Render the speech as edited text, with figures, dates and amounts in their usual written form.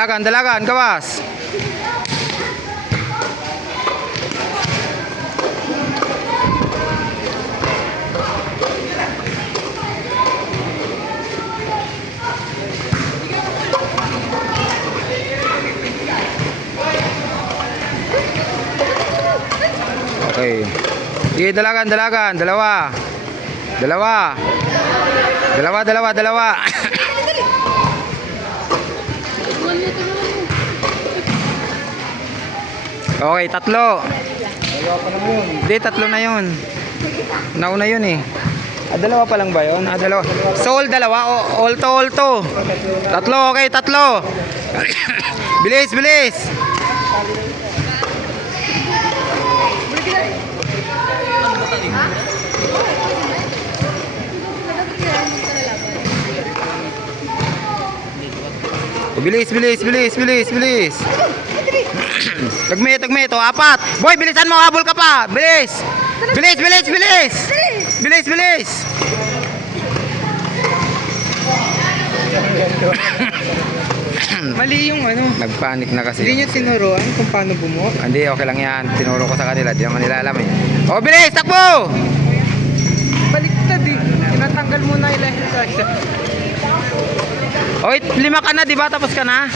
Dalagan, dalagan, gawas. Okay. Sige, dalagan, dalagan. Dalawa. Dalawa. Dalawa, dalawa, dalawa. Okay, tatlo. Hindi, tatlo na yun. Nauna yun eh. Dalawa pa lang ba yun? Dalawa. So, all dalawa. All to. Tatlo, okay, tatlo. Bilis, bilis. Bilis, bilis, bilis, bilis, bilis. Tagmit, tagmit. O, apat. Boy, bilisan mo. Habol ka pa. Bilis. Bilis, bilis, bilis. Bilis, bilis. Mali yung ano. Nagpanik na kasi. Hindi nyo tinuruan kung paano bumuo. Hindi, okay lang yan. Tinuro ko sa kanila. Di naman nila alam eh. O, bilis. Takbo. Baliktad eh. Tinatanggal mo na yung exercise. O, 5 ka na, di ba? Tapos ka na.